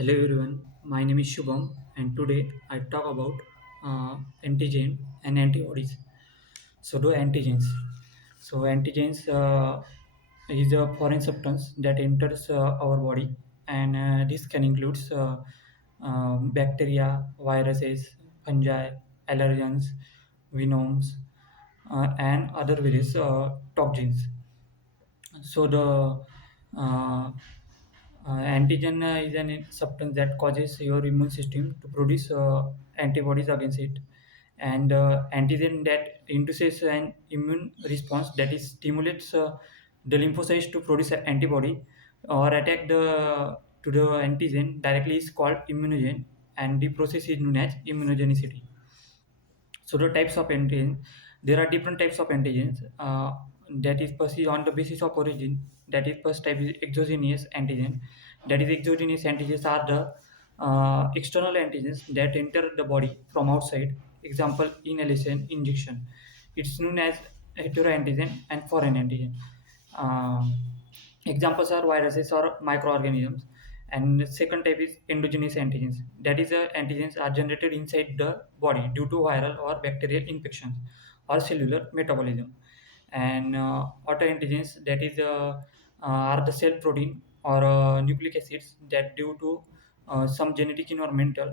Hello everyone, my name is Shubham and today I talk about antigen and antibodies. So the antigens. So antigens is a foreign substance that enters our body, and this can include bacteria, viruses, fungi, allergens, venoms, and other various toxins. So the uh, antigen is an substance that causes your immune system to produce antibodies against it, and antigen that induces an immune response that is stimulates the lymphocytes to produce an antibody or attack the to the antigen directly is called immunogen, and the process is known as immunogenicity. So the types of antigens, there are different types of antigens. That is first is on the basis of origin. That is first type is exogenous antigen. That is exogenous antigens are the external antigens that enter the body from outside. Example, inhalation, injection. It's known as heteroantigen and foreign antigen. Um, Examples are viruses or microorganisms. And the second type is endogenous antigens. That is, antigens are generated inside the body due to viral or bacterial infections or cellular metabolism. And autoantigens, that is, are the cell protein or nucleic acids that due to some genetic environmental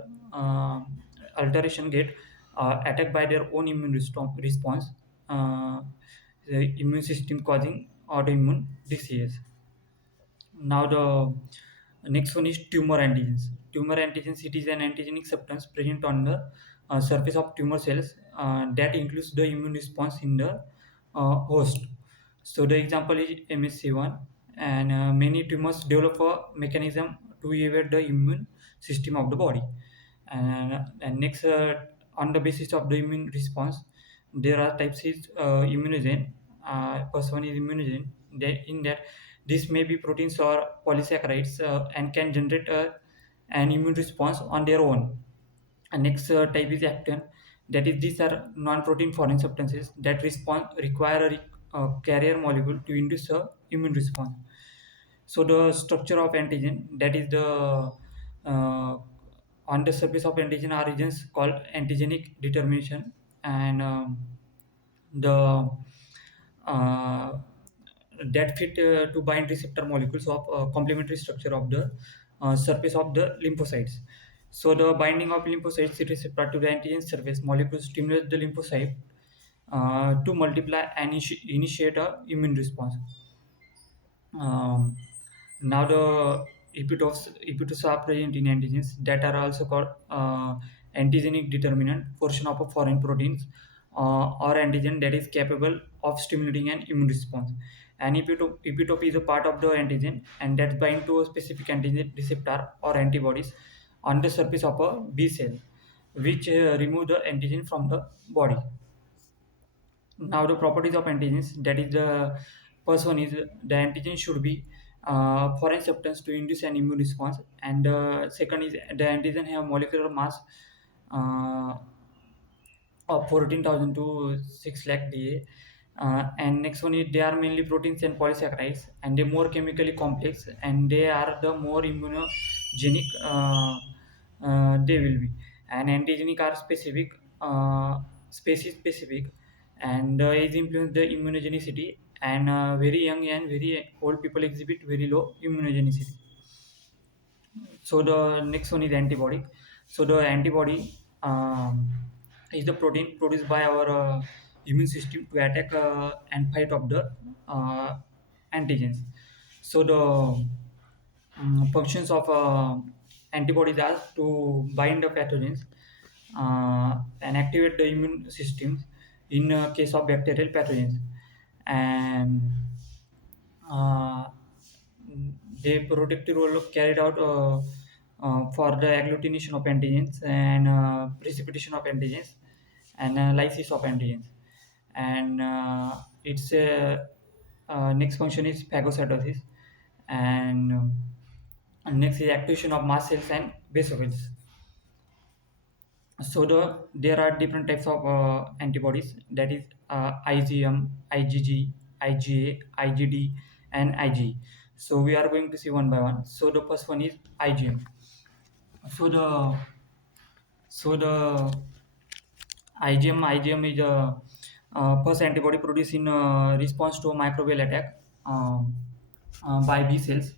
alteration get attacked by their own response, uh, the immune system causing autoimmune disease. Now the next one is tumor antigens. Tumor antigens, it is an antigenic substance present on the surface of tumor cells that includes the immune response in the host. So the example is MSC1, and many tumors develop a mechanism to evade the immune system of the body. And next, on the basis of the immune response, there are types is immunogen. First one is immunogen. In that, this may be proteins or polysaccharides and can generate an immune response on their own. And next type is actin. That is, these are non-protein foreign substances that require a carrier molecule to induce a immune response. So the structure of antigen, that is the on the surface of antigen are regions called antigenic determination, and the uh, that fit to bind receptor molecules of complementary structure of the surface of the lymphocytes. So the binding of lymphocytes receptor to the antigen surface molecules stimulate the lymphocyte to multiply and initiate a immune response. Um, Now the epitopes are present in antigens that are also called antigenic determinant portion of a foreign proteins or antigen that is capable of stimulating an immune response. An epitope is a part of the antigen and that bind to a specific antigen receptor or antibodies on the surface of a B cell, which remove the antigen from the body. Now the properties of antigens, that is the first one is the antigen should be foreign substance to induce an immune response, and second is the antigen have molecular mass uh, of 14,000 to 6 lakh Da. And next one is they are mainly proteins and polysaccharides, and they're more chemically complex, and they are the more immunogenic they will be. And antigenic are specific, species specific, and is influence the immunogenicity. And very young and very old people exhibit very low immunogenicity. So the next one is antibody. So the antibody is the protein produced by our immune system to attack and fight off the antigens. So the functions of antibodies are to bind the pathogens and activate the immune systems in case of bacterial pathogens, and uh, they protective role carried out for the agglutination of antigens and precipitation of antigens and lysis of antigens. And its next function is phagocytosis, and next is activation of mast cells and basophils. So there are different types of antibodies, that is IgM, IgG, IgA, IgD, and Ig. So we are going to see one by one. So the first one is IgM. So the IgM is a first antibody produced in response to a microbial attack by B cells,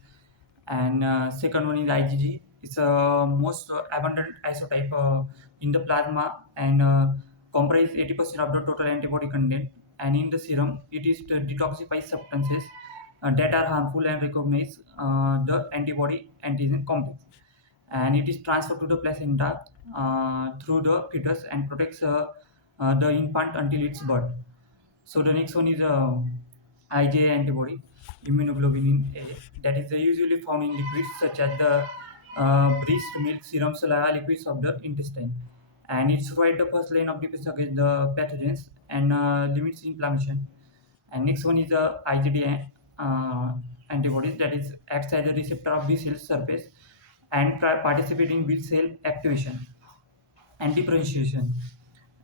and second one is IgG. It's a most abundant isotype in the plasma and comprise 80% of the total antibody content. And in the serum, it is to detoxify substances that are harmful and recognize the antibody antigen complex, and it is transferred to the placenta through the fetus and protects the infant until its birth. So the next one is IgA antibody, immunoglobulin A, that is usually found in liquids such as the breast milk, serum, saliva, liquids of the intestine, and it's provide the first line of defense against the pathogens and limits inflammation. And next one is the IgD antibodies, that is acts as a receptor of B cell surface and participate in B cell activation and differentiation.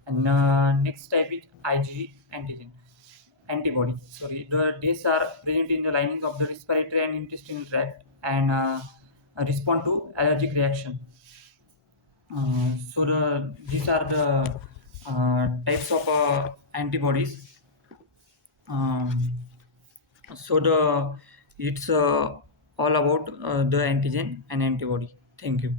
And next type is Ig antigen antibody. Sorry, these are present in the lining of the respiratory and intestinal tract and respond to allergic reaction. These are the types of antibodies. Um, so the it's all about the antigen and antibody. Thank you.